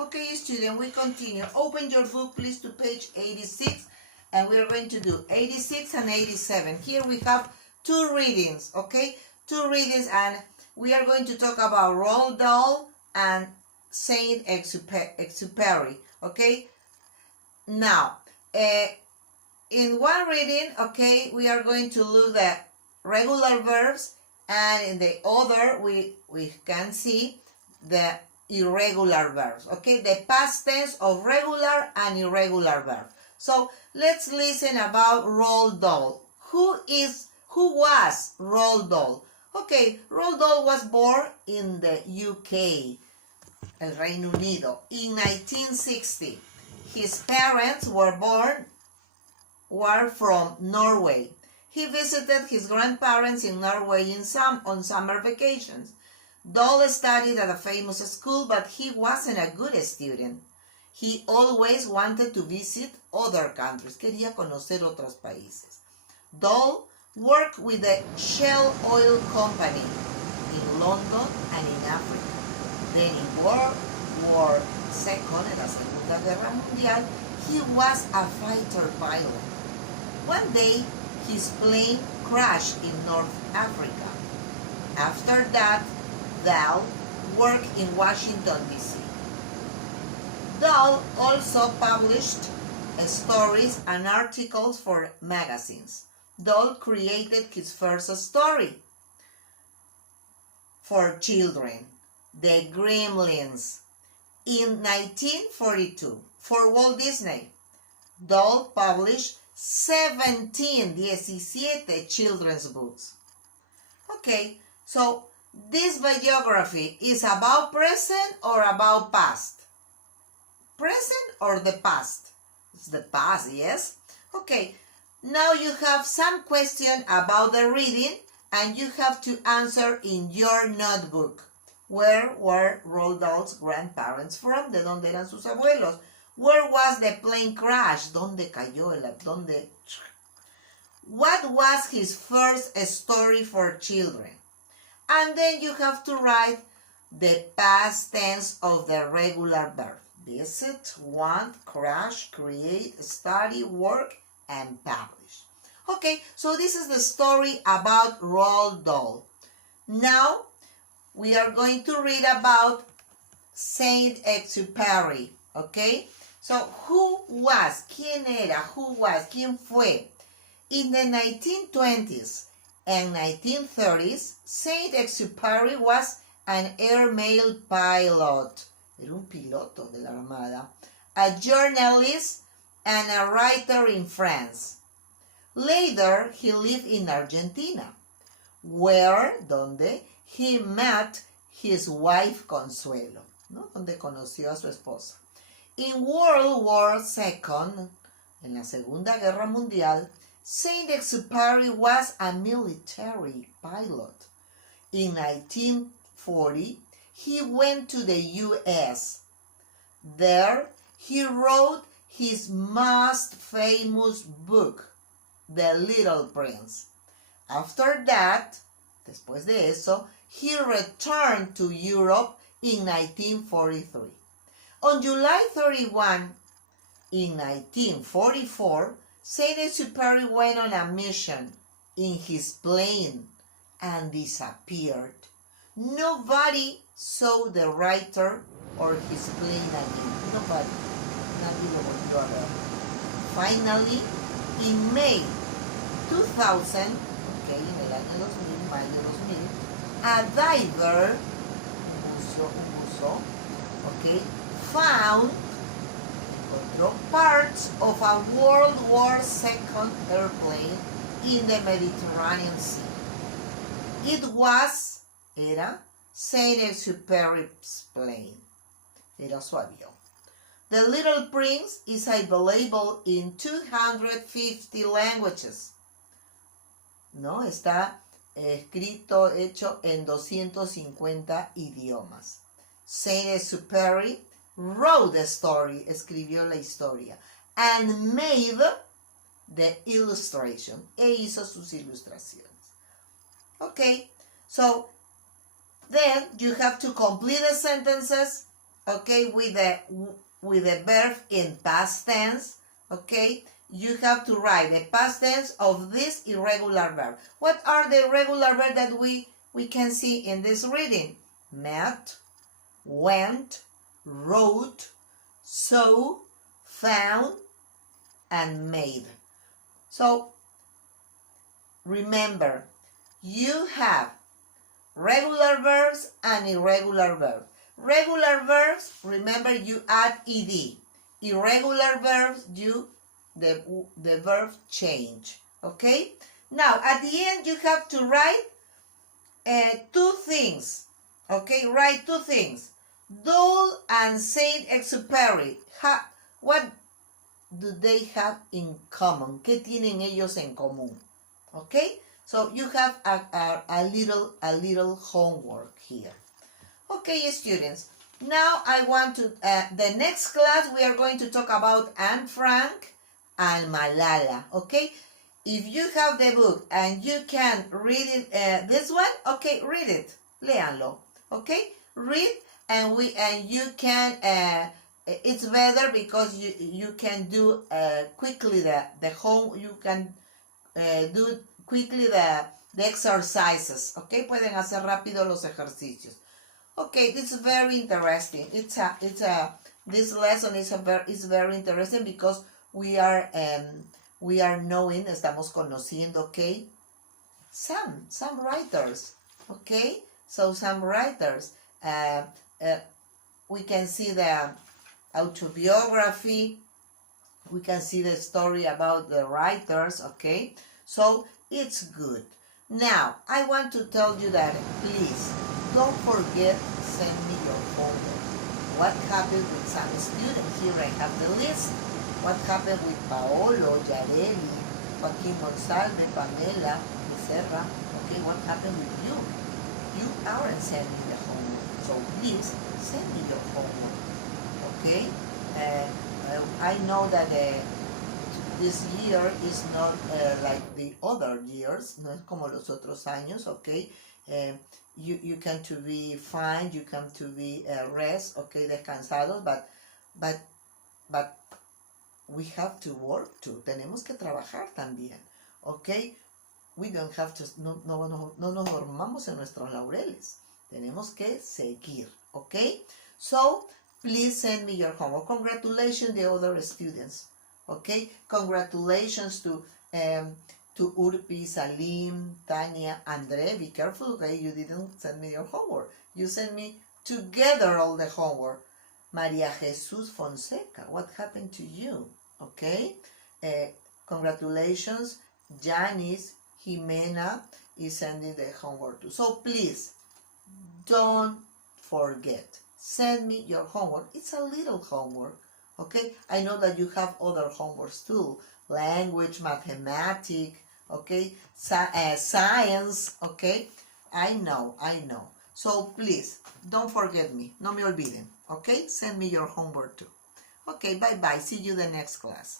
Okay, student, we continue. Open your book, please, to page 86, and we're going to do 86 and 87. Here we have two readings, okay? Two readings, and we are going to talk about Roald Dahl and Saint Exupéry, okay? Now, in one reading, okay, we are going to look at regular verbs, and in the other, we can see the irregular verbs, okay? The past tense of regular and irregular verbs. So let's listen about Roald Dahl. Who was Roald Dahl? Okay, Roald Dahl was born in the UK, el Reino Unido, in 1960. His parents were from Norway. He visited his grandparents in Norway on summer vacations. Dahl studied at a famous school, but he wasn't a good student. He always wanted to visit other countries. Quería conocer otros países. Dahl worked with the Shell Oil Company in London and in Africa. Then in World War II, en la Segunda Guerra Mundial, he was a fighter pilot. One day, his plane crashed in North Africa. After that, Dahl worked in Washington, D.C. Dahl also published stories and articles for magazines. Dahl created his first story for children, The Gremlins, in 1942 for Walt Disney. Dahl published 17 children's books. Okay, so this biography is about present or about past? Present or the past? It's the past, yes? Okay, now you have some question about the reading and you have to answer in your notebook. Where were Roald Dahl's grandparents from? ¿De dónde eran sus abuelos? Where was the plane crash? ¿Dónde cayó dónde? What was his first story for children? And then you have to write the past tense of the regular verb. Visit, want, crash, create, study, work, and publish. Okay, so this is the story about Roald Dahl. Now, we are going to read about Saint Exupéry, okay? So, who was? ¿Quién era? Who was? ¿Quién fue? In the 1920s and 1930s, Saint Exupéry was an airmail pilot. Era un piloto de la Armada. A journalist and a writer in France. Later, he lived in Argentina, donde he met his wife Consuelo, ¿no? Donde conoció a su esposa. In World War II, en la Segunda Guerra Mundial, Saint Exupéry was a military pilot. In 1940, he went to the U.S. There, he wrote his most famous book, The Little Prince. After that, después de eso, he returned to Europe in 1943. On July 31, in 1944, Saint Exupéry went on a mission in his plane and disappeared. Nobody saw the writer or his plane again. Nobody. Nadie lo volvió a ver. Finally, in May 2000, okay, en el año 2000, mayo 2000, a diver, un buzo, okay, found parts of a World War II airplane in the Mediterranean Sea. Era Saint Exupéry's plane. Era su avión. The Little Prince is available in 250 languages. ¿No? Está hecho en 250 idiomas. Saint Exupéry wrote the story, escribió la historia, and made the illustration, hizo sus ilustraciones. Okay, so then you have to complete the sentences okay, with the verb in past tense, okay, you have to write the past tense of this irregular verb. What are the irregular verbs that we can see in this reading? Met, went, wrote, saw, found, and made. So remember, you have regular verbs and irregular verbs. Regular verbs, remember, you add ed. Irregular verbs, the verb change. Okay? Now, at the end, you have to write two things. Okay? Write two things. Dole and Saint-Exupéry. What do they have in common? ¿Qué tienen ellos en común? Okay? So you have a little homework here. Okay, students. Now I want to, the next class we are going to talk about Anne Frank and Malala. Okay? If you have the book and you can read it, this one, okay, read it. Léanlo. Okay? Read and you can, it's better because you can do quickly the home, you can do quickly the exercises, okay? Pueden hacer rápido los ejercicios. Okay, this is very interesting. This lesson is very interesting because we are knowing, estamos conociendo, okay? Some writers, okay? So some writers, we can see the autobiography, we can see the story about the writers, okay? So it's good. Now, I want to tell you that, please, don't forget, send me your homework. What happened with some students? Here I have the list. What happened with Paolo, Yareli, Joaquin Gonzalez, Pamela, Becerra? Okay, what happened with you? You aren't sending me the homework. So please, send me your homework. Okay? I know that this year is not like the other years, no es como los otros años, okay? You can to be fine, you can to be rest, okay, descansados, but we have to work too. Tenemos que trabajar también, okay? We don't have to, no nos dormamos en nuestros laureles. Tenemos que seguir, okay? So, please send me your homework. Congratulations the other students. Okay, congratulations to Urpi, Salim, Tanya, Andre. Be careful, okay? You didn't send me your homework. You sent me together all the homework. Maria Jesus Fonseca, what happened to you? Okay, congratulations. Janice Jimena is sending the homework too. So please, don't forget. Send me your homework. It's a little homework. Okay, I know that you have other homeworks too, language, mathematics, okay, science, okay, I know. So please, don't forget me, no me olviden, okay, send me your homework too. Okay, bye-bye, see you the next class.